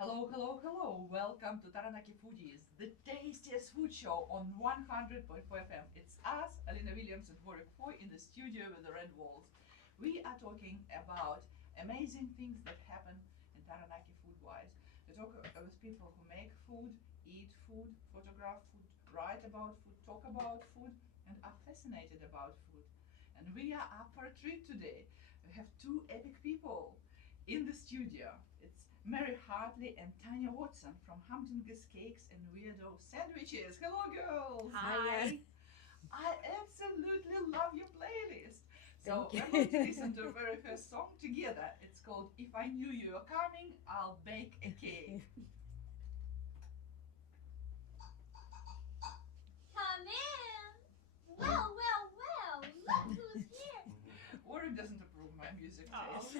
Hello, hello, hello. Welcome to Taranaki Foodies, the tastiest food show on 100.4 FM. It's us, Alina Williams and Warwick Foy, in the studio with the red walls. We are talking about amazing things that happen in Taranaki food-wise. We talk with people who make food, eat food, photograph food, write about food, talk about food, and are fascinated about food. And we are up for a treat today. We have two epic people in the studio. It's Mary Hartley and Tania Watson from Humdinger Cakes and Weirdoughs Sandwiches. Hello, girls. Hi. I absolutely love your playlist. So Thank you. we're going to listen to the very first song together. It's called If I Knew You Were Coming, I'll Bake a Cake. Come in! Well, well, well, look who's here! Warwick doesn't approve my music Oh. taste.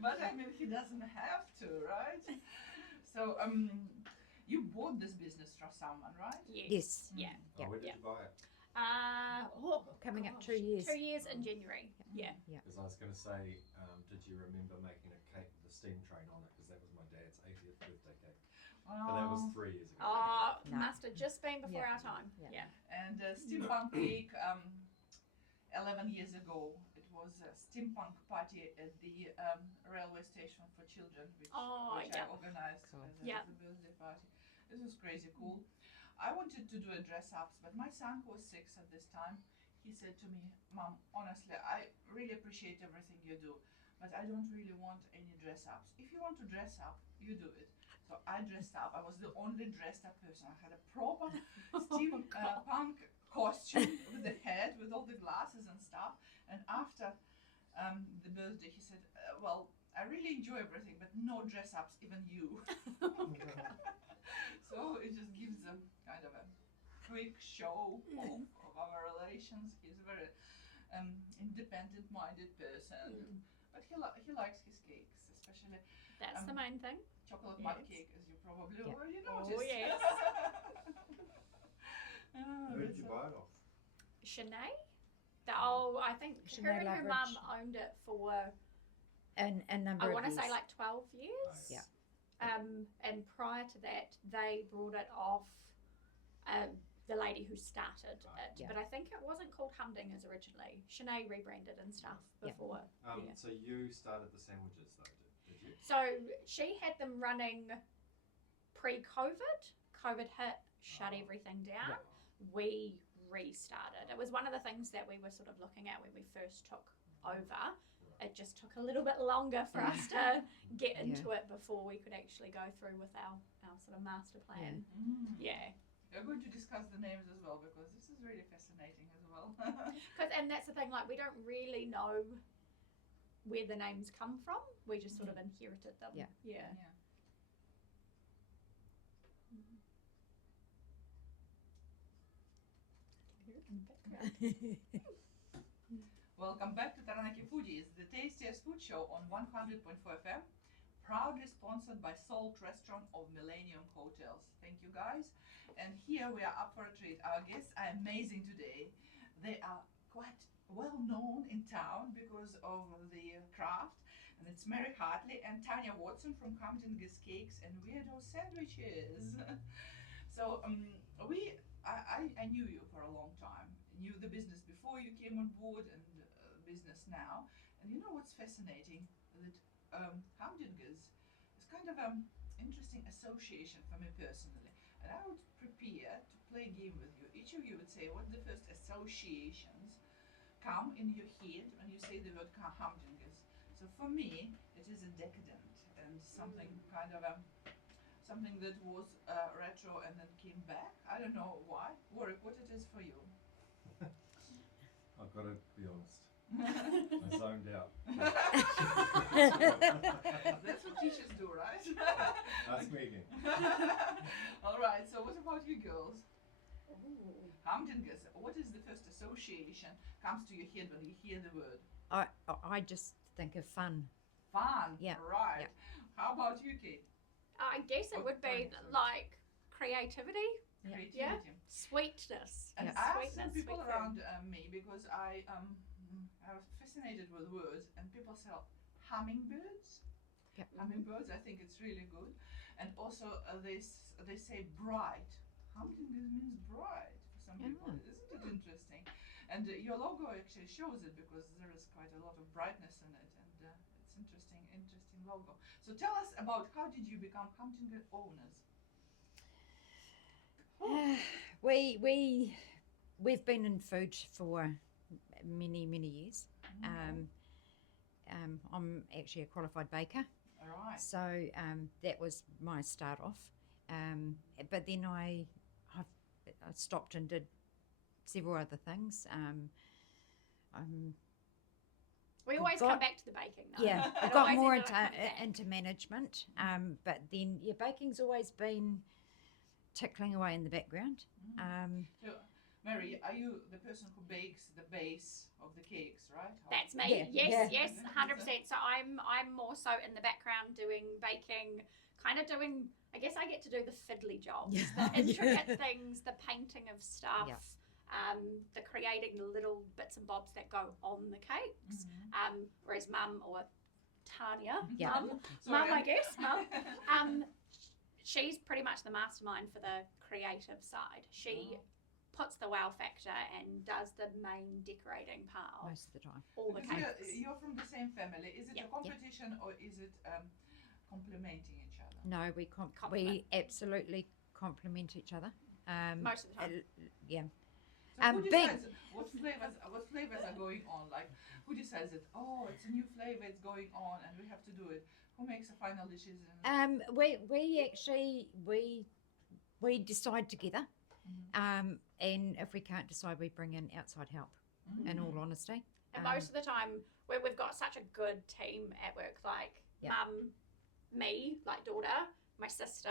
But I mean, he doesn't have to, right? So, you bought this business from someone, right? Yes. Yeah. Yeah. Where did yeah. you buy it? Coming up gosh, 2 years. 2 years in January. Yeah. Because I was going to say, did you remember making a cake with the steam train on it? Because that was my dad's 80th birthday cake. But that was 3 years ago. Oh, No. must have just been before Yeah. our time. Yeah. Yeah. And steampunk cake, 11 years ago, it was a steampunk party at the railway station for children, which yeah. I organized Cool. as a birthday party. This was crazy cool. I wanted to do a dress-ups, but my son, who was 6 at this time, he said to me, Mom, honestly, I really appreciate everything you do, but I don't really want any dress-ups. If you want to dress up, you do it. So I dressed up. I was the only dressed up person. I had a proper steampunk costume with the head, with all the glasses and stuff. And after the birthday, he said, well, I really enjoy everything, but no dress-ups, even you. So it just gives them kind of a quick show of our relations. He's a very independent-minded person, but he likes his cakes, especially That's the main thing. chocolate mud Yes. cake, as you probably Yeah. already Oh, noticed. yes. Where did you buy it off? Shanae? I think her Shanae and her Loveridge. mum owned it for, And a number I of want to years. say like 12 years. Yeah. And prior to that, they brought it off the lady who started Right. it. Yeah. But I think it wasn't called Humdingers originally. Shanae rebranded and stuff Yeah. before. Yeah. So you started the sandwiches though, did you? So she had them running pre-COVID. COVID hit, shut Oh. everything down. Yeah. We restarted. It was one of the things that we were sort of looking at when we first took over. It just took a little bit longer for us to get into it before we could actually go through with our sort of master plan. Yeah. We're going to discuss the names as well, because this is really fascinating as well. And that's the thing, like we don't really know where the names come from. We just sort of inherited them. Yeah. Yeah. Yeah. Welcome back to Taranaki Foodies, the tastiest food show on 100.4 FM, proudly sponsored by Salt Restaurant of Millennium Hotels. Thank you, guys. And here we are up for a treat. Our guests are amazing today. They are quite well known in town because of the craft, and it's Mary Hartley and Tania Watson from Humdinger Cakes and Weirdoughs Sandwiches. So I knew you for a long time. Knew the business before you came on board, and business now. And you know what's fascinating? That Humdingers is kind of an interesting association for me personally. And I would prepare to play a game with you. Each of you would say what the first associations come in your head when you say the word Humdingers. So for me, it is a decadent and something kind of something that was retro and then came back. I don't know why. Warwick, what it is for you? I've got to be honest. I zoned out. That's what teachers do, right? Ask me again. All right, so what about you girls? Ooh. Humdingers, what is the first association comes to your head when you hear the word? I just think of fun. Fun, Yeah, right. yeah. How about you, Kate? I guess it would be like creativity, Yeah. Creativity. Yeah. sweetness. And Yeah. I asked some Sweetness, people sweet around me because I was fascinated with words, and people say hummingbirds. Yep. Hummingbirds, I think it's really good. And also they say bright. Humdinger means bright for some people. Oh. Isn't it interesting? And your logo actually shows it because there is quite a lot of brightness in it, and it's interesting logo. So tell us about how did you become Humdinger owners? We've been in food for many years. I'm actually a qualified baker, All right. so that was my start off. But then I stopped and did several other things. We always got- come back to the baking, though. Yeah, I It got always more ended up coming back. into management. But then baking's always been tickling away in the background. So, Mary, are you the person who bakes the base of the cakes, right? That's me. Yeah, Yes, yeah. 100%. So I'm more so in the background doing baking, kind of doing. I guess I get to do the fiddly jobs, Yeah. the intricate things, the painting of stuff, Yeah. the creating the little bits and bobs that go on the cakes. Whereas Mum or Tania, Yeah. Mum, I guess, Mum, she's pretty much the mastermind for the creative side. She puts the wow factor and does the main decorating part of Most of the time. all the Because cakes. you're from the same family. Is it Yeah. a competition or is it complementing each other? No, we Compliment. absolutely complement each other. Most of the time. Yeah. So who big- decides what flavors are going on? Like who decides that? Oh, it's a new flavor. It's going on, and we have to do it. Who makes the final decision? We actually we decide together. And if we can't decide, we bring in outside help. In all honesty, And most of the time, we've got such a good team at work, like Yeah. Mum, me, like daughter, my sister,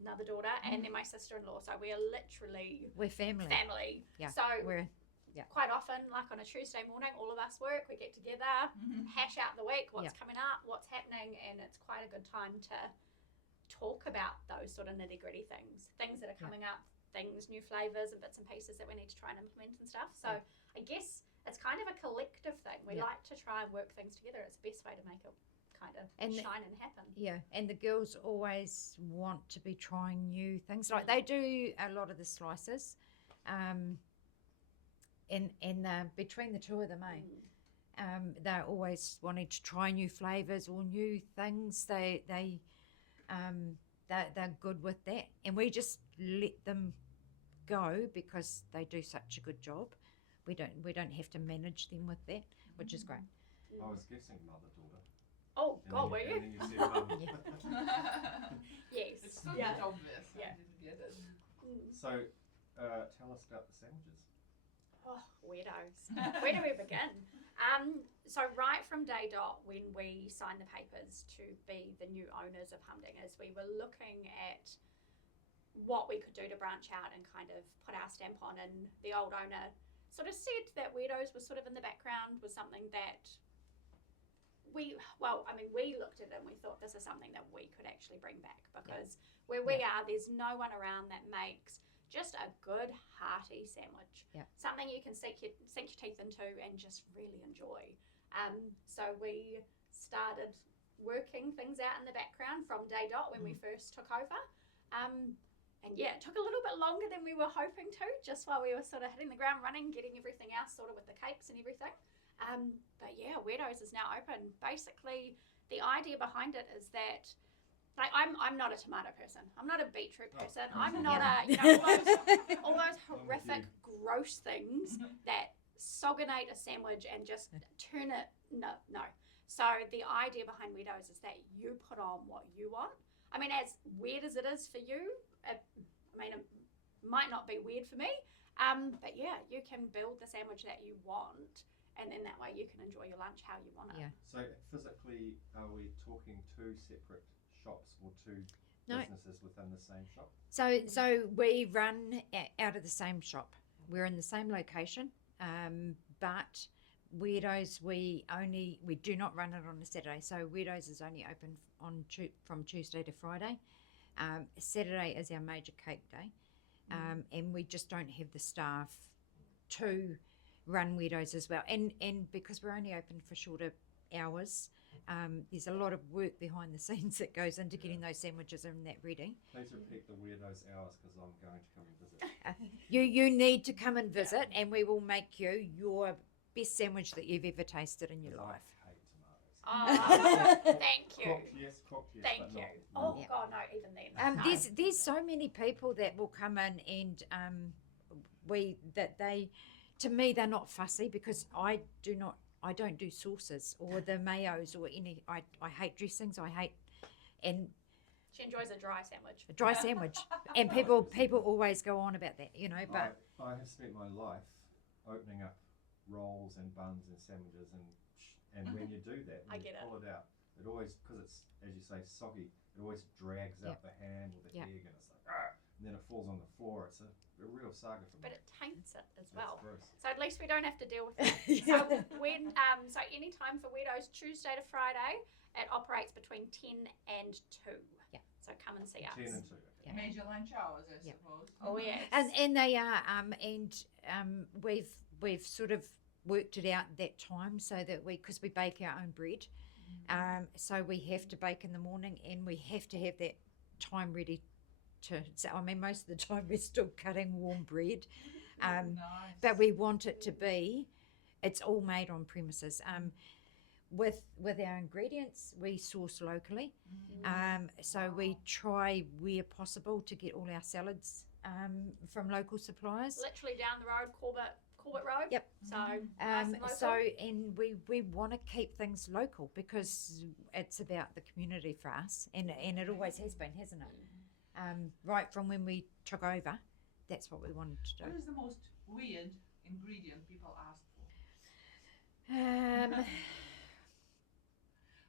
another daughter, and then my sister-in-law. So we are literally we're family. family. Yeah, So we're quite often, like on a Tuesday morning, all of us work, we get together, hash out the week, what's Yeah. coming up, what's happening, and it's quite a good time to talk about those sort of nitty-gritty things that are coming up, things, new flavours and bits and pieces that we need to try and implement and stuff. So Yeah. I guess it's kind of a collective thing. We Yeah. like to try and work things together. It's the best way to make it kind of And shine and happen. Yeah, and the girls always want to be trying new things. Like they do a lot of the slices, and between the two of them, they're always wanting to try new flavors or new things. They're good with that, and we just let them go because they do such a good job. We don't have to manage them with that, which is great. I was guessing mother-daughter. Oh, And God, then were you? And then you said mum. Yes. It's so Yeah. obvious. Yeah. I didn't get it. So, tell us about the sandwiches. Oh, weirdos. Where do we begin? So right from day dot, when we signed the papers to be the new owners of Humdingers, we were looking at what we could do to branch out and kind of put our stamp on. And the old owner sort of said that Weirdoughs was sort of in the background, was something that we looked at it and we thought this is something that we could actually bring back, because where we are, there's no one around that makes just a good hearty sandwich. Yeah. Something you can sink your teeth into and just really enjoy. So we started working things out in the background from day dot when we first took over. And yeah, it took a little bit longer than we were hoping to, just while we were sort of hitting the ground running, getting everything else sorted with the cakes and everything. But yeah, Weirdoughs is now open. Basically, the idea behind it is that, like, I'm not a tomato person. I'm not a beetroot person. I'm not all those horrific, gross things that sogonate a sandwich and just turn it. No. So the idea behind Weirdoughs is that you put on what you want. I mean, as weird as it is for you, it might not be weird for me. But yeah, you can build the sandwich that you want, and then that way you can enjoy your lunch how you want it. Yeah. So, physically, are we talking two separate shops or two No. businesses within the same shop? So we run out of the same shop. We're in the same location, but Weirdoughs we do not run it on a Saturday. So Weirdoughs is only open from Tuesday to Friday. Saturday is our major cake day, and we just don't have the staff to run Weirdoughs as well. And because we're only open for shorter hours. There's a lot of work behind the scenes that goes into getting those sandwiches and that ready. Please repeat the Weirdows hours because I'm going to come and visit. You need to come and visit, and we will make you your best sandwich that you've ever tasted in your 'Cause life. I hate tomatoes. Oh, thank you. Cooked, yes, Thank but you. not. Oh Yeah. God, no, even then. No. There's so many people that will come in and to me they're not fussy because I don't do sauces or the mayos or any. I hate dressings. And She enjoys a dry sandwich. a dry sandwich, and people always go on about that, But I have spent my life opening up rolls and buns and sandwiches, and when you do that, I when you get it. pull it out, it always, because it's, as you say, soggy, it always drags out the hand or the Yeah. egg, and it's like, and then it falls on the floor. It's a real saga for me. But it taints it as That's well. gross. So at least we don't have to deal with that. Yeah. So any time for Weirdows, Tuesday to Friday, it operates between 10 and 2. Yeah. So come and see us. 10 and 2. Okay. Yeah. Major lunch hours, I Yeah. suppose. Oh yes. and they are we've sort of worked it out that time so that because we bake our own bread, so we have to bake in the morning and we have to have that time ready to. So I mean, most of the time we're still cutting warm bread, Nice. but we want it to be. It's all made on premises. With our ingredients, we source locally. So we try where possible to get all our salads from local suppliers. Literally down the road, Corbett Road. Yep. So nice and local. And we want to keep things local because it's about the community for us, and it always has been, hasn't it? Right from when we took over, that's what we wanted to do. What is the most weird ingredient people ask for?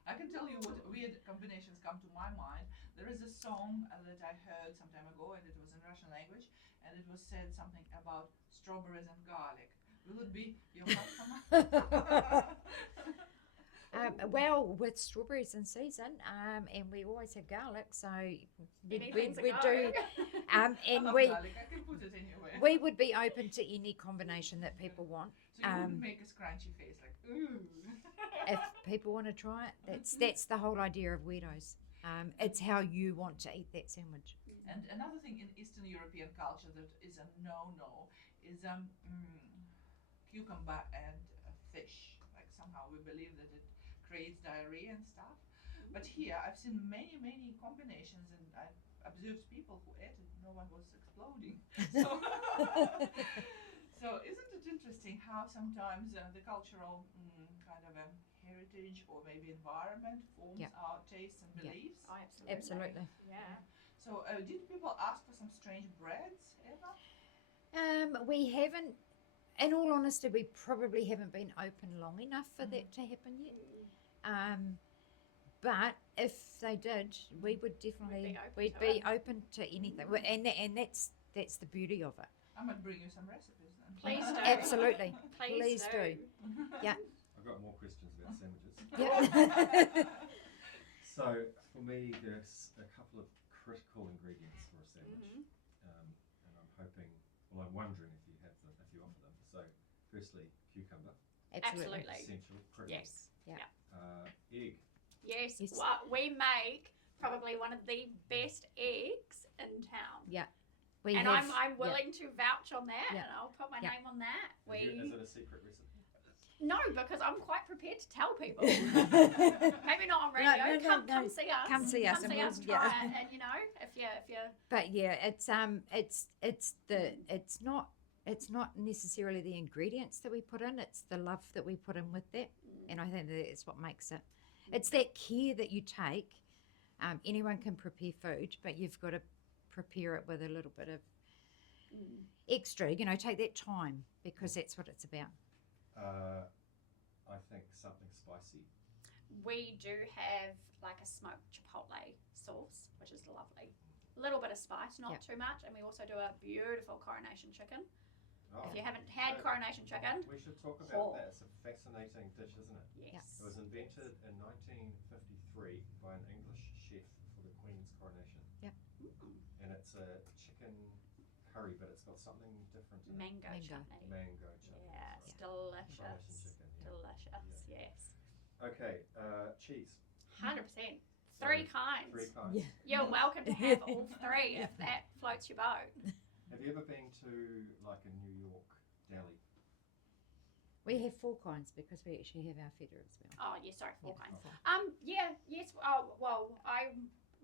I can tell you what weird combinations come to my mind. There is a song that I heard some time ago, and it was in Russian language, and it was said something about strawberries and garlic. Will it be your customer? Well, with strawberries in season, and we always have garlic, so we Anything's a do. go. I And love we garlic. I can put it anywhere. we would be open to any combination that people want. So you wouldn't make a scrunchy face like, ooh. If people want to try it, that's the whole idea of Weirdos. It's how you want to eat that sandwich. And another thing in Eastern European culture that is a no-no is cucumber and fish. Like somehow we believe that it creates diarrhea and stuff. But here I've seen many combinations, and I've observed people who ate it. No one was exploding. So, so isn't it interesting how sometimes the cultural kind of heritage or maybe environment forms our tastes and Yeah. beliefs? Oh, absolutely. Absolutely. Yeah. So did people ask for some strange breads ever? We haven't. In all honesty, we probably haven't been open long enough for that to happen yet. But if they did, we would definitely We'd be open to anything, and that's the beauty of it. I might bring you some recipes then. Please do. Absolutely, Please do. Yeah. I've got more questions about sandwiches. Yeah. So for me, there's a couple of critical ingredients for a sandwich, and I'm wondering if you offer them. So firstly, cucumber, Absolutely. essential, critical. Yes. Yeah. Egg. Yes. Yes. Well, we make probably one of the best eggs in town. We And have, I'm willing to vouch on that, Yeah. and I'll put my Yeah. name on that. Is it a secret recipe? No, because I'm quite prepared to tell people. Maybe not on radio. No, Come see us. Come see us Come and see we'll- us. Try yeah. it, and if you. But yeah, it's not necessarily the ingredients that we put in; it's the love that we put in with that, and I think that's what makes it. It's that care that you take. Anyone can prepare food, but you've got to prepare it with a little bit of extra. Take that time because that's what it's about. I think something spicy. We do have like a smoked chipotle sauce, which is lovely. A little bit of spice, not too much, and we also do a beautiful coronation chicken. Oh, If you haven't had so coronation chicken, we should talk about that. It's a fascinating dish, isn't it? yes. It was invented in 1953 by an English chef for the Queen's coronation. And it's a chicken curry, but it's got something different in it. Mango chutney. Mango chutney. Yeah, it's Coronation delicious. chicken, yeah. Delicious, Yeah. yes. Okay, cheese. 100%. So, 3 kinds. 3 kinds. Yeah. You're welcome to have all 3 if that floats your boat. Have you ever been to like a New York deli? We have 4 kinds because we actually have our feta as well. Oh, yeah, sorry, 4 Yeah. kinds. Oh. Yes. Oh, well, I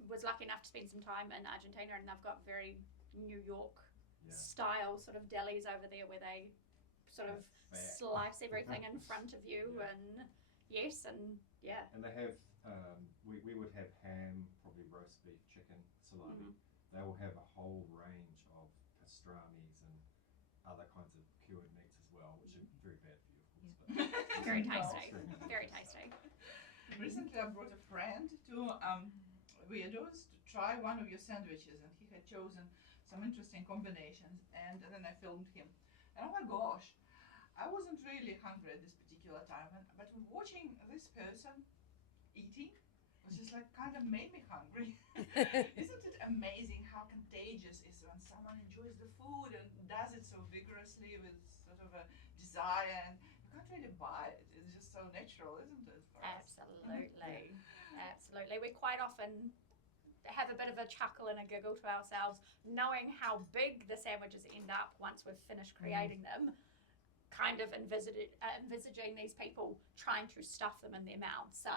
was lucky enough to spend some time in Argentina, and they've got very New York Yeah. style sort of delis over there where they sort of Fat. slice everything in front of you, Yeah. and yes, and yeah. And they have, we would have ham, probably roast beef, chicken, salami. They will have a whole range of pastrami's and other kinds of cured meats as well, which are very bad for you, of course. But Very No. tasty. Very tasty. Recently, I brought a friend to Weirdoughs to try one of your sandwiches, and he had chosen some interesting combinations. And then I filmed him, and oh my gosh, I wasn't really hungry at this particular time, but watching this person eating was just like kind of made me hungry. Isn't it amazing how contagious is when someone enjoys the food and does it so vigorously with sort of a desire, and you can't really buy it. It's just so natural, isn't it? For us? Absolutely. Absolutely. We quite often have a bit of a chuckle and a giggle to ourselves, knowing how big the sandwiches end up once we've finished creating them, kind of envisaging these people trying to stuff them in their mouths. So,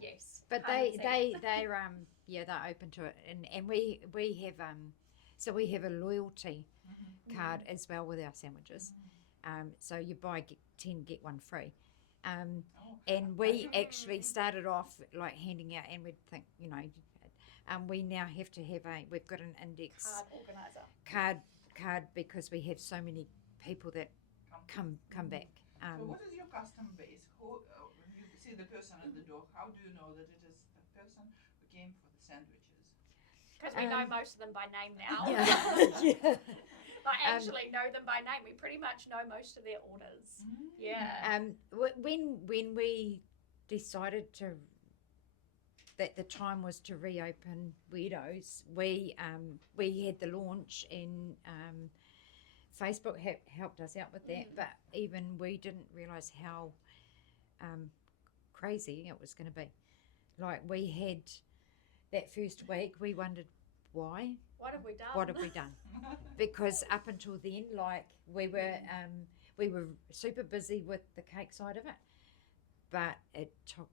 yes. But 100%. they're open to it, and we have so we have a loyalty card as well with our sandwiches. So you buy 10 get 1 free. Oh, And we actually started off like handing out, and we'd think, we now have to have we've got an index Card organizer. card because we have so many people that come back. So what is your customer base? Who, when you see the person at the door, how do you know that it is the person who came for the sandwiches? Because we know most of them by name now. Yeah. I actually know them by name. We pretty much know most of their orders. Yeah. When we decided that the time was to reopen Weirdos, we had the launch, and Facebook helped us out with that, but even we didn't realise how crazy it was going to be. Like, we had that first week, we wondered why. What have we done? What have we done? Because up until then, like, we were super busy with the cake side of it, but it took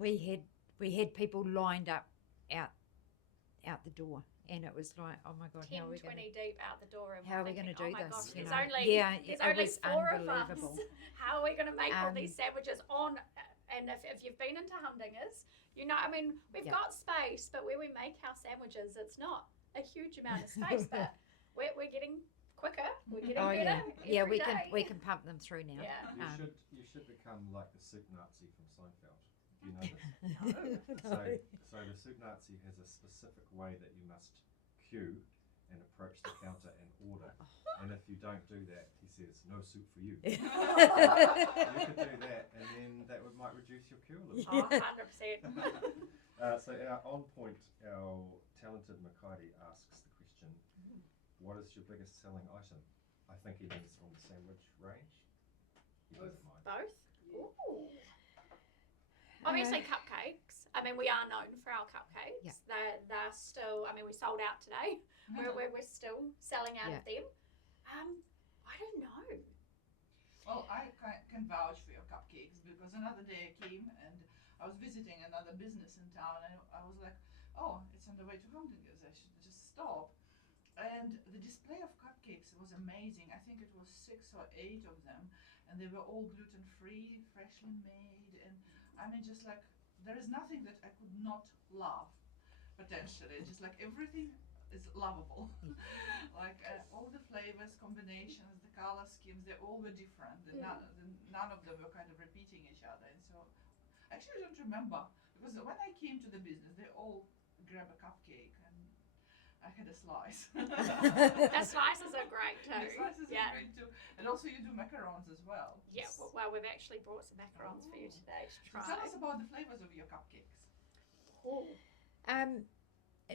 we had people lined up out the door, and it was like, oh my god, 10, how are we 20 going deep out the door, and how are we thinking, going to do oh my this? gosh, you there's know? only It only was 4 of us. unbelievable. How are we going to make all these sandwiches on? And if you've been into Humdingers, I mean, we've got space, but where we make our sandwiches, it's not a huge amount of space, but we're getting quicker. We're getting better. Yeah, every we day. can pump them through now. Yeah. You should become like the soup Nazi from Seinfeld. Do you know this? No. So the soup Nazi has a specific way that you must queue and approach the counter and order. And if you don't do that, he says, no soup for you. You could do that, and then that might reduce your queue a little bit. 100%. So on point, our talented Makairi asks the question, what is your biggest selling item? I think he means from the sandwich range. He doesn't mind. Both? Ooh. Obviously, cupcakes. I mean, we are known for our cupcakes. Yeah. They're still, I mean, we sold out today. We're still selling out of them. I don't know. Well, I can vouch for your cupcakes, because another day I came and I was visiting another business in town, and I was like, oh, it's on the way to Humdingers, I should just stop. And the display of cupcakes was amazing. I think it was 6 or 8 of them, and they were all gluten-free, freshly made, and I mean, just like, there is nothing that I could not love, potentially. Just like everything is lovable. Like all the flavors, combinations, the color schemes, they all were different. None of them were kind of repeating each other. And so, actually, I don't remember, because when I came to the business, they all grab a cupcake, and I had a slice. The slices are great too. The slices are great too. And also, you do macarons as well. Yeah, well, we've actually brought some macarons for you today to So try. tell us about the flavors of your cupcakes. Ooh.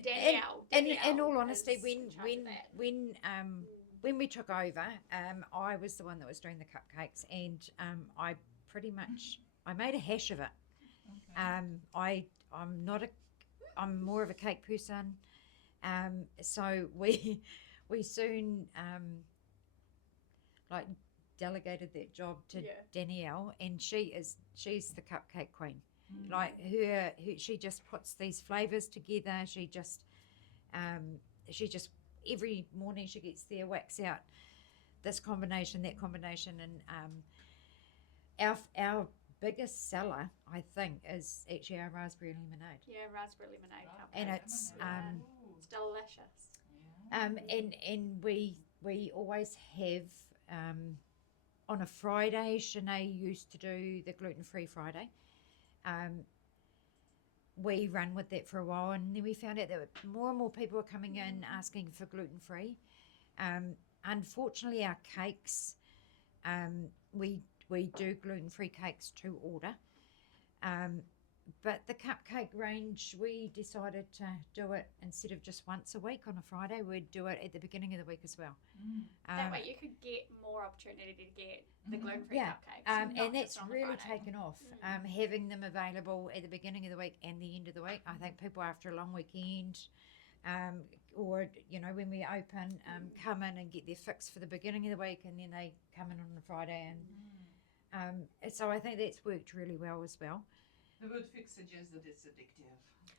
Danielle, Danielle in all honesty, is in charge of that. when when we took over, I was the one that was doing the cupcakes, and I pretty much I made a hash of it. Okay. I'm more of a cake person, so we soon like delegated that job to Yeah. Danielle, and she's the cupcake queen. Mm. Like she just puts these flavors together. She just every morning she gets there, whacks out this combination, that combination, and our biggest seller, I think, is actually our raspberry lemonade. Yeah, raspberry lemonade cupcake. And it's Ooh. It's delicious. Yeah. and we always have on a Friday. Shanae used to do the gluten-free Friday. We ran with that for a while, and then we found out that more and more people were coming in asking for gluten-free. Unfortunately, our cakes, we do gluten-free cakes to order. But the cupcake range, we decided to do it instead of just once a week on a Friday. We'd do it at the beginning of the week as well. Mm. That way you could get more opportunity to get the gluten-free Yeah. cupcakes. And not that's just on the really Friday. taken off. Having them available at the beginning of the week and the end of the week. I think people after a long weekend, or when we open, come in and get their fix for the beginning of the week, and then they come in on the Friday, and so I think that's worked really well as well. The word fix suggests that it's addictive.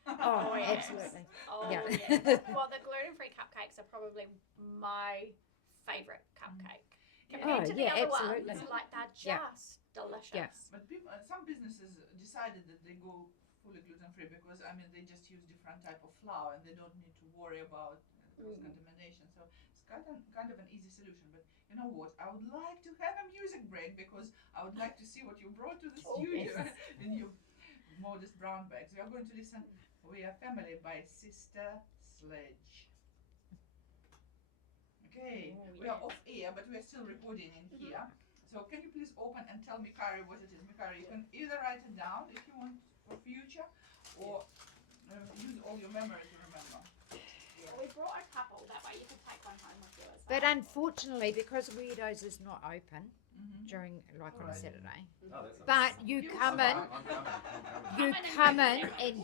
Oh, yes. absolutely. Oh, Yeah. yeah. Well, the gluten-free cupcakes are probably my favourite cupcake. Compared to the yeah, other absolutely. ones, like they're Yeah. just delicious. Yeah. But some businesses decided that they go fully gluten-free because they just use different type of flour and they don't need to worry about cross-contamination. So it's kind of an easy solution. But you know what? I would like to have a music break because I would like to see what you brought to the studio yes. in your modest brown bags. We are going to listen We Are Family by Sister Sledge. Okay, we are off air, but we are still recording in here. So can you please open and tell Mikari what it is? Mikari, you can either write it down if you want for future, or use all your memory to remember. We brought a couple, that way you can take one home with you as well. But unfortunately, because Weirdoughs is not open during on a Right. Saturday, Oh, that's but understandable. you You come also- in, I'm coming. you Come come in in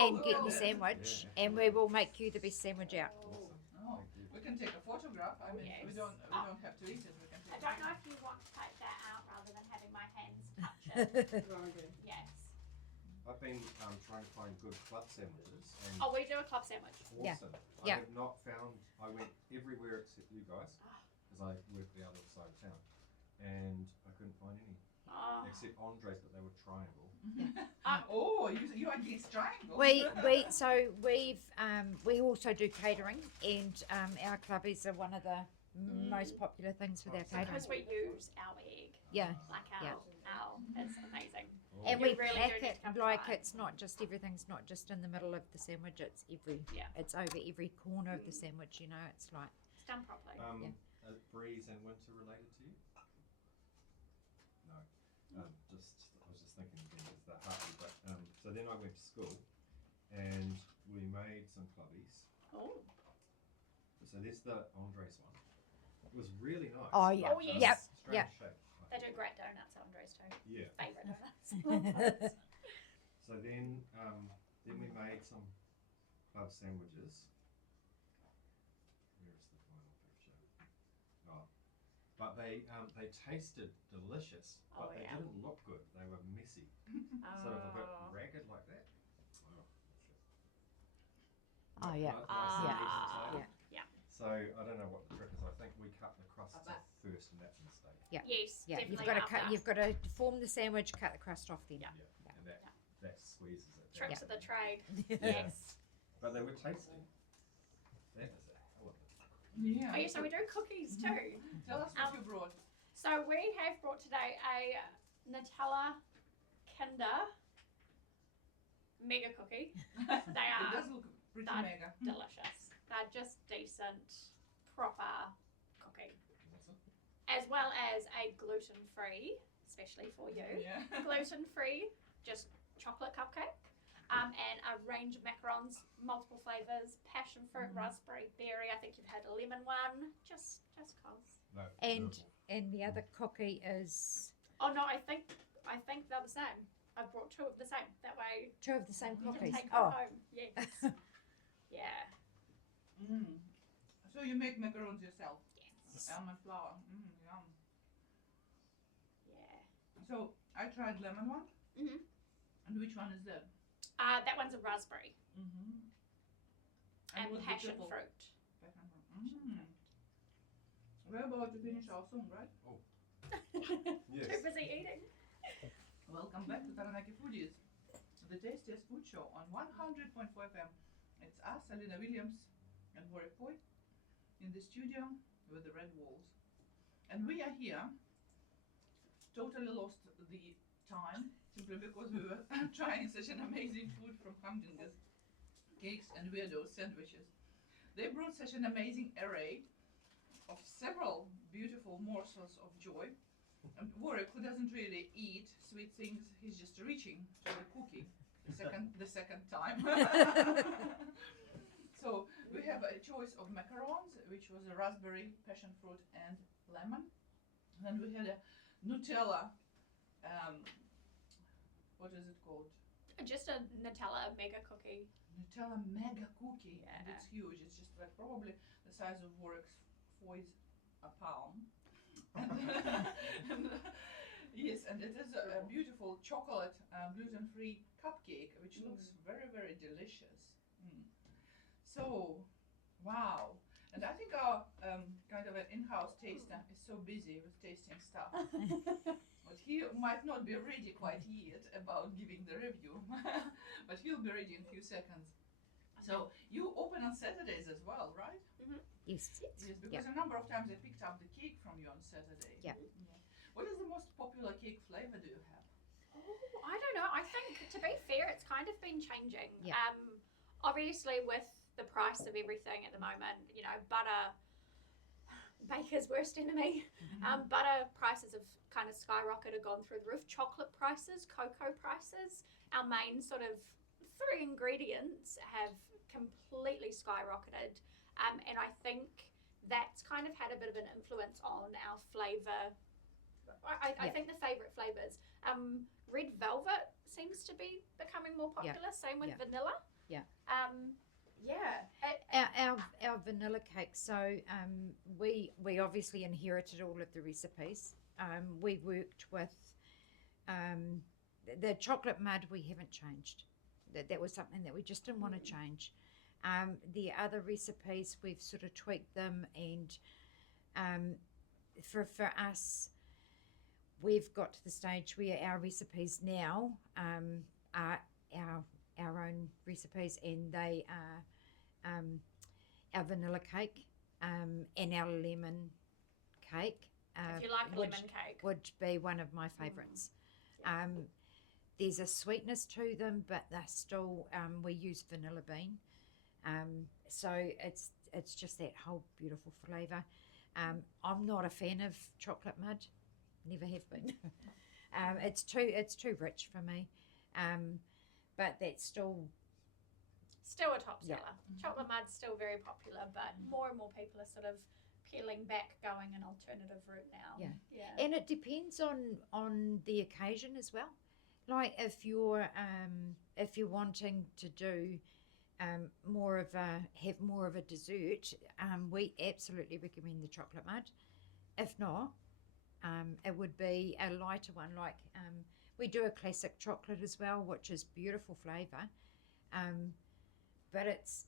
and get your sandwich, and we will make you the best sandwich out. Awesome. Oh, Thank you. we can take a photograph. We Yes. don't have to eat it. We can I take. don't know if you want to take that out rather than having my hands touch it. Yes. I've been trying to find good club sandwiches, and Oh, we do a club sandwich. Yeah. awesome. Yeah. I have not found. I went everywhere except you guys, because I work the other side of town, and I couldn't find any Oh. except Andre's, but they were triangle. Oh, you are against triangles. We also do catering, and our clubbies are one of the most popular things with our catering. Because we use our egg, Yeah, like it's amazing. and You we really pack do need it to come like try. it's not just everything's not just in the middle of the sandwich. It's it's over every corner of the sandwich. It's like It's done properly. Are Breeze and Winter related to you? No. I was just thinking again, it's the Hartley, but so then I went to school, and we made some clubbies. Oh. So there's the Andres one. It was really nice. Oh, yeah. Oh, yes. Yep. Strange Yep. shape. They do great donuts, Andres too. Yeah. Favourite donuts. So then we made some club sandwiches. Where's the final picture? Oh, but they tasted delicious, but Oh, they yeah. didn't look good. They were messy, sort of a bit ragged like that. Oh, shit. Oh, yeah. Nice and Yeah. neat inside. Yeah. Yeah. So I don't know what the trick is. I think we cut the crusts off first, and that's a mistake. Yeah. Yes, Yeah, definitely. you've got to after. cut. You've got to form the sandwich, cut the crust off. Then. Yeah. And that squeezes it. down. Tricks of the trade. Yeah. Yes. But they were tasty. That is a hell of a Yeah. Oh, yeah, so we do cookies too. Tell us what you brought. So we have brought today a Nutella Kinder mega cookie. They It are does look pretty done. mega. delicious. They're just decent, proper cookie. Awesome. As well as a gluten-free, especially for you, Yeah. gluten-free, just chocolate cupcake. and a range of macarons, multiple flavours, passion fruit, raspberry, berry. I think you've had a lemon one, just cause. No, And beautiful. the other cookie is Oh no, I think they're the same. I brought two of the same. That way 2 of the same you can cookies. take one Oh, home. Yes. Yeah. So you make macarons yourself? Yes. Almond flour. Yum. Yeah. So I tried lemon one. Mhm. And which one is that? That one's a raspberry and what's the passion triple? fruit. We're about to finish our song, right? Yes. Too busy eating. Welcome back to Taranaki Foodies, the tastiest food show on 100.4 FM. It's us, Alina Williams and Warwick Foy, in the studio with the red walls. And we are here, totally lost the time, simply because we were trying such an amazing food from Humdinger's cakes and Weirdoughs sandwiches. They brought such an amazing array of several beautiful morsels of joy. And Warwick, who doesn't really eat sweet things, he's just reaching to the cookie the second time. So we have a choice of macarons, which was a raspberry, passion fruit, and lemon. And then we had a Nutella. What is it called? Just a Nutella mega cookie. Nutella mega cookie. Yeah. And it's huge. It's just like probably the size of Warwick's Foy's a palm. Yes, and it is a beautiful chocolate gluten-free cupcake, which looks very, very delicious. So, wow. And I think our kind of an in-house taster is so busy with tasting stuff. But he might not be ready quite yet about giving the review, but he'll be ready in a few seconds. So you open on Saturdays as well, right? yes. Yes, because a number of times I picked up the cake from you on Saturday. Yeah. What is the most popular cake flavor do you have? Oh, I don't know. I think, to be fair, it's kind of been changing. Yeah. Obviously, with the price of everything at the moment, you know, butter, baker's worst enemy. Butter prices have kind of skyrocketed, gone through the roof. Chocolate prices, cocoa prices, our main sort of 3 ingredients have completely skyrocketed. And I think that's kind of had a bit of an influence on our flavour. I think the favourite flavours. Red velvet seems to be becoming more popular. Same with vanilla. Yeah. Our vanilla cake. So we obviously inherited all of the recipes. We worked with the chocolate mud. We haven't changed. That was something that we just didn't want to change. The other recipes, we've sort of tweaked them, and for us, we've got to the stage where our recipes now are our own recipes, and they are our vanilla cake and our lemon cake. If you like a lemon cake, would be one of my favourites. There's a sweetness to them, but they're still we use vanilla bean, so it's just that whole beautiful flavour. I'm not a fan of chocolate mud, never have been. It's too rich for me, but that's still a top seller. Chocolate mud's still very popular, but more and more people are sort of peeling back, going an alternative route now. Yeah. And it depends on the occasion as well. Like if you're wanting to do have more of a dessert, we absolutely recommend the chocolate mud. If not, it would be a lighter one. Like we do a classic chocolate as well, which is beautiful flavour, but it's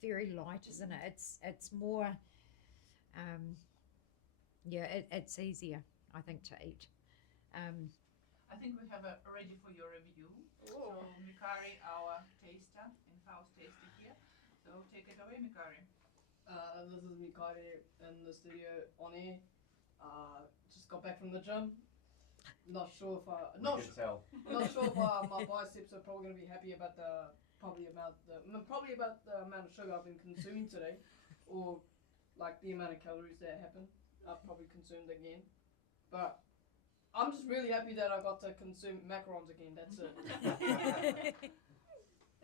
very light, isn't it? It's more, it's easier, I think, to eat. I think we have ready for your review. So Mikari, our taster, in-house taster here. So take it away, Mikari. This is Mikari in the studio on air. Just got back from the gym. Not sure if my biceps are probably going to be happy about the amount of sugar I've been consuming today, or like the amount of calories that happen. I've probably consumed again, but I'm just really happy that I got to consume macarons again. That's it.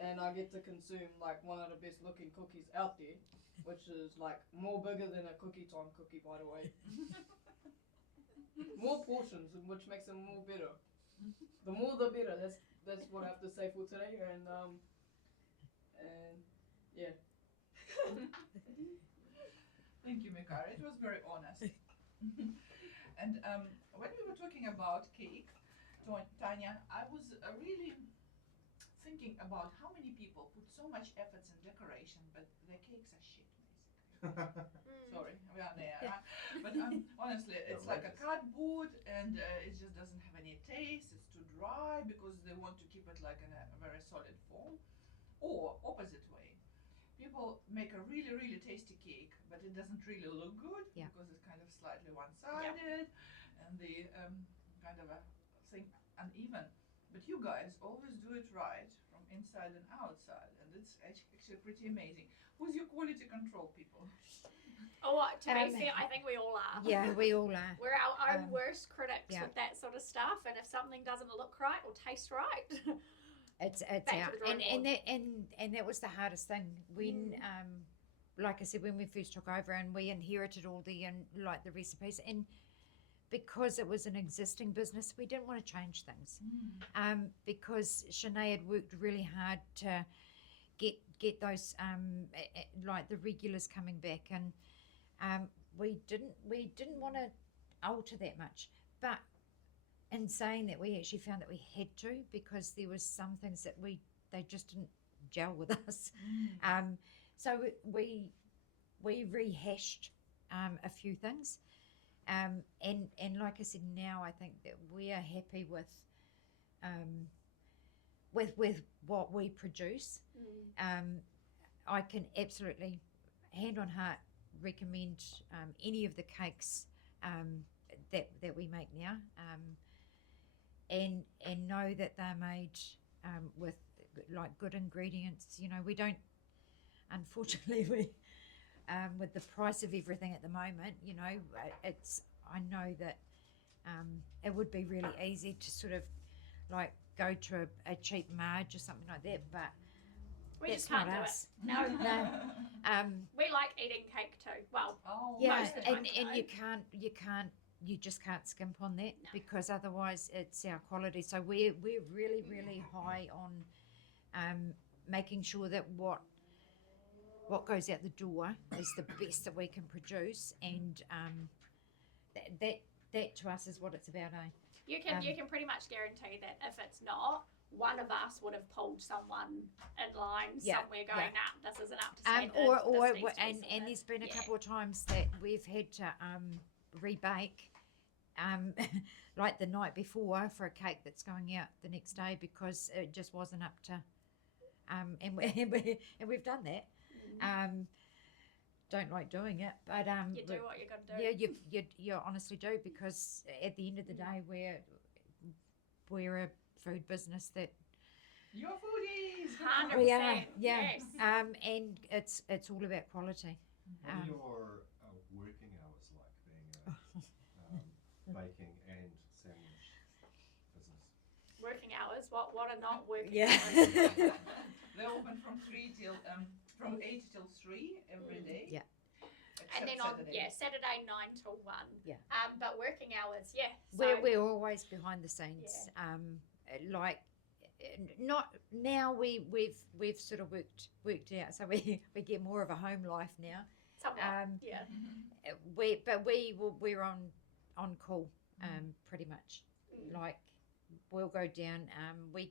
and I get to consume like one of the best looking cookies out there, which is like more bigger than a cookie time cookie, by the way. More portions, which makes them more better. The more the better. That's what I have to say for today. And yeah. Thank you, Mikara. It was very honest. And when we were talking about cake, Tanya, I was really thinking about how many people put so much efforts in decoration, but their cakes are shit, basically. Sorry, we are there. Huh? But honestly, it's like a cardboard, and it just doesn't have any taste. It's too dry because they want to keep it like in a very solid form. Or opposite way, people make a really, really tasty cake, but it doesn't really look good because it's kind of slightly one-sided, and the kind of a thing uneven. But you guys always do it right from inside and outside, and it's actually pretty amazing. Who's your quality control people? Oh, to be fair, I think we all are. Yeah, we all are. We're our own worst critics yeah. with that sort of stuff, and if something doesn't look right or taste right, it's out. And that was the hardest thing when like I said, when we first took over and we inherited all the like the recipes, and because it was an existing business, we didn't want to change things. Because Shanae had worked really hard to get those like the regulars coming back, and we didn't want to alter that much. But in saying that, we actually found that we had to, because there was some things that they just didn't gel with us. So we rehashed a few things, and like I said, now I think that we are happy with what we produce. I can absolutely, hand on heart, recommend any of the cakes that we make now, and know that they're made with like good ingredients. You know, we don't, unfortunately, with the price of everything at the moment, you know, I know that it would be really easy to sort of like go to a cheap Marge or something like that, but we just can't do us. it. No. We like eating cake too. Well, yeah, most of the time, you just can't skimp on that, because otherwise it's our quality. So we're really, really high on making sure that what goes out the door is the best that we can produce, and that to us is what it's about. You can pretty much guarantee that if it's not, one of us would have pulled someone in line somewhere going, nah, this isn't up to standard. And there's been a couple of times that we've had to rebake like the night before for a cake that's going out the next day, because it just wasn't up to and we've done that. Don't like doing it, but you do what you got to do. Yeah, you honestly do, because at the end of the day, we're a food business that you're foodies. 100%. We are, yeah. Yes. And it's all about quality. What are your working hours like, being a baking and sandwich business? Working hours? What are not working Yeah. hours? They open from 8 till 3 every day. Yeah. And then Saturday 9 till 1. Yeah. But working hours, We're always behind the scenes. Like, not now. We've sort of worked out, so we get more of a home life now. Somewhat, We're on call, pretty much. Like, we'll go down. We're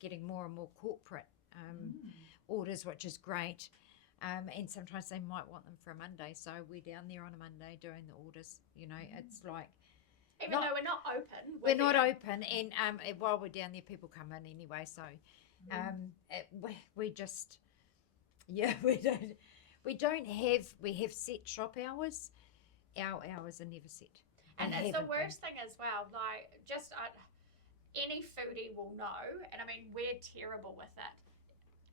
getting more and more corporate orders, which is great. And sometimes they might want them for a Monday, so we're down there on a Monday doing the orders. You know, it's like, even though we're not open. We're not open, and while we're down there, people come in anyway. So, we just, we have set shop hours. Our hours are never set. And it's the worst thing as well. Like, just any foodie will know, and I mean, we're terrible with it.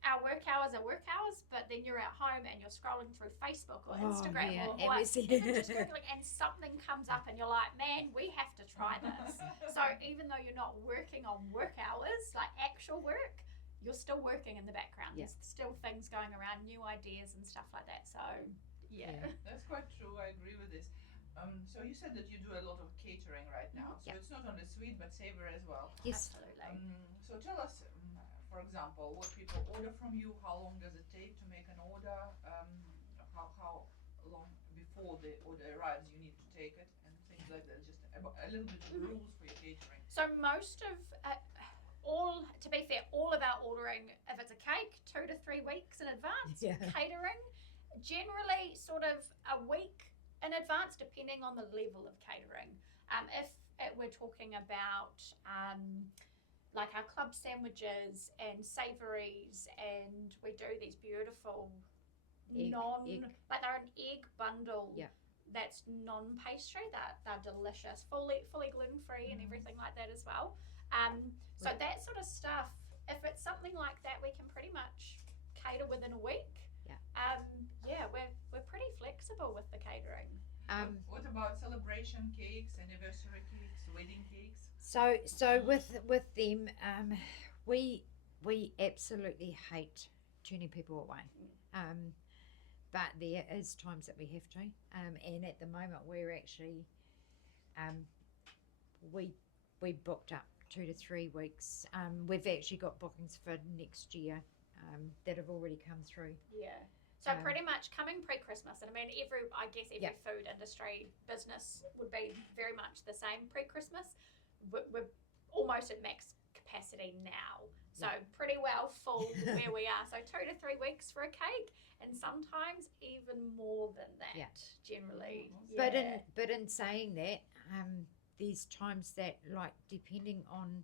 our work hours are work hours, but then you're at home and you're scrolling through Facebook or Oh, Instagram yeah, or and we see- even just Googling, and something comes up and you're like, man, we have to try this. So even though you're not working on work hours, like actual work, you're still working in the background. Yeah. There's still things going around, new ideas and stuff like that. So yeah. That's quite true. I agree with this. So you said that you do a lot of catering right now. So Yeah. it's not only sweet but savory as well. Yes. Absolutely. So tell us, for example, what people order from you. How long does it take to make an order? How long before the order arrives you need to take it, and things like that. Just a little bit of rules for your catering. So most of to be fair, all of our ordering, if it's a cake, 2 to 3 weeks in advance. Yeah. Catering, generally sort of a week in advance, depending on the level of catering. If we're talking about like our club sandwiches and savouries, and we do these beautiful Egg. like they're an egg bundle. Yeah. That's non-pastry. They're delicious, fully gluten-free and everything like that as well. So that sort of stuff, if it's something like that, we can pretty much cater within a week. Yeah. We're pretty flexible with the catering. What about celebration cakes, anniversary cakes, wedding cakes? So with them, we absolutely hate turning people away. But there is times that we have to. And at the moment we're actually we booked up 2 to 3 weeks. We've actually got bookings for next year that have already come through. Yeah. So pretty much coming pre-Christmas, and I mean every food industry business would be very much the same pre-Christmas. We're almost at max capacity now, so pretty well full where we are. So 2 to 3 weeks for a cake, and sometimes even more than that. Yeah. Generally. But in saying that, there's times that, like, depending on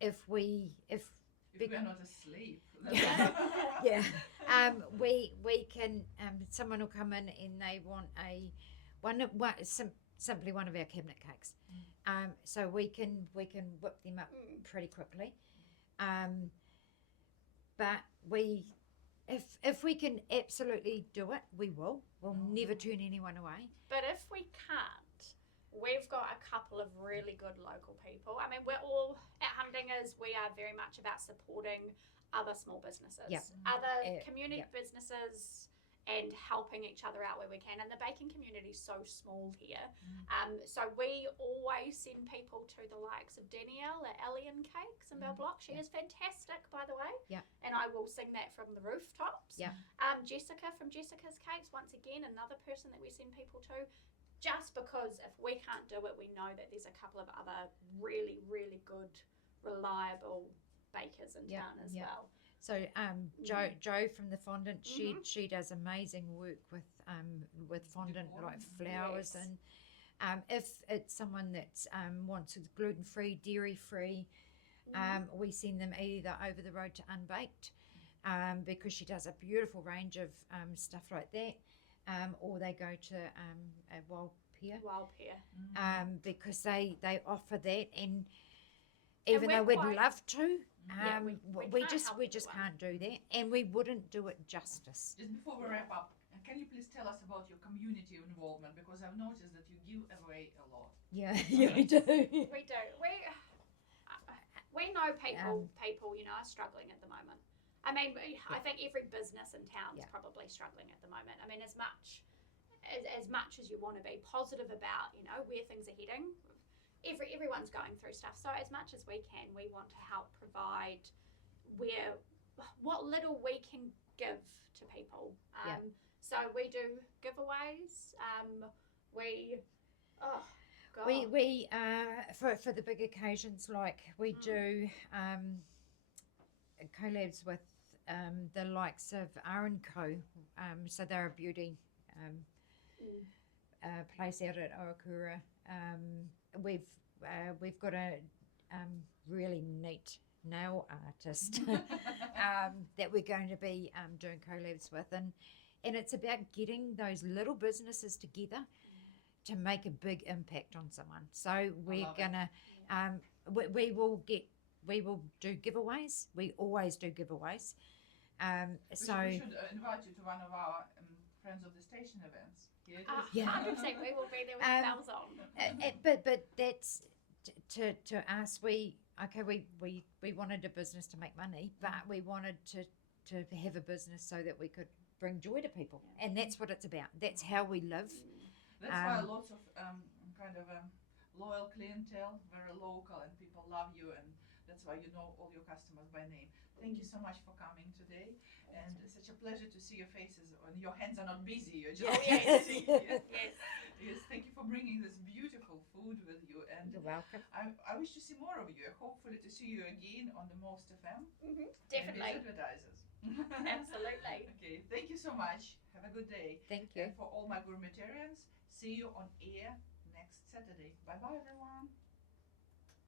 if we are not asleep. yeah, we can someone will come in and they want simply one of our cabinet cakes, so we can whip them up pretty quickly, but if we can absolutely do it, we'll never turn anyone away. But if we can't, we've got a couple of really good local people. I mean, we're all at Humdingers. We are very much about supporting other small businesses, other community businesses, and helping each other out where we can. And the baking community is so small here. So we always send people to the likes of Danielle at Alien Cakes in Bell Block. She is fantastic, by the way. Yeah. And I will sing that from the rooftops. Yeah. Jessica from Jessica's Cakes, once again, another person that we send people to. Just because if we can't do it, we know that there's a couple of other really, really good, reliable bakers in town as well. So Jo from the fondant, she does amazing work with fondant, like flowers, and if it's someone that wants it gluten free, dairy free, we send them either over the road to Unbaked, because she does a beautiful range of stuff like that, or they go to Wild Pear. Because they offer that, and even though we'd love to, we just can't do that, and we wouldn't do it justice. Just before we wrap up, can you please tell us about your community involvement? Because I've noticed that you give away a lot. Yeah, we do. We do. We know people are struggling at the moment. I mean, I think every business in town is probably struggling at the moment. I mean, as much as you want to be positive about, where things are heading, everyone's going through stuff. So as much as we can, we want to help provide what little we can give to people. So we do giveaways. We for the big occasions, like we do collabs with the likes of R&Co. So they're a beauty place out at Oakura. We've got a really neat nail artist that we're going to be doing collabs with, and it's about getting those little businesses together to make a big impact on someone. So we're gonna we will do giveaways. We always do giveaways, So we should invite you to one of our Friends of the Station events. Here it is. Yeah. 100%. We will be there with bells on. but that's to us. We wanted a business to make money, but we wanted to have a business so that we could bring joy to people, and that's what it's about. That's how we live. That's why lots of kind of loyal clientele, very local, and people love you, and that's why you know all your customers by name. Thank you so much for coming today, and it's such a pleasure to see your faces. And your hands are not busy; you're just Yes. sitting here. Yes. Yes, thank you for bringing this beautiful food with you, and You're welcome. I wish to see more of you. Hopefully, to see you again on the Most FM. Definitely. And as advertisers. Absolutely. Okay, thank you so much. Have a good day. Thank you. And for all my gourmetarians, see you on air next Saturday. Bye bye, everyone.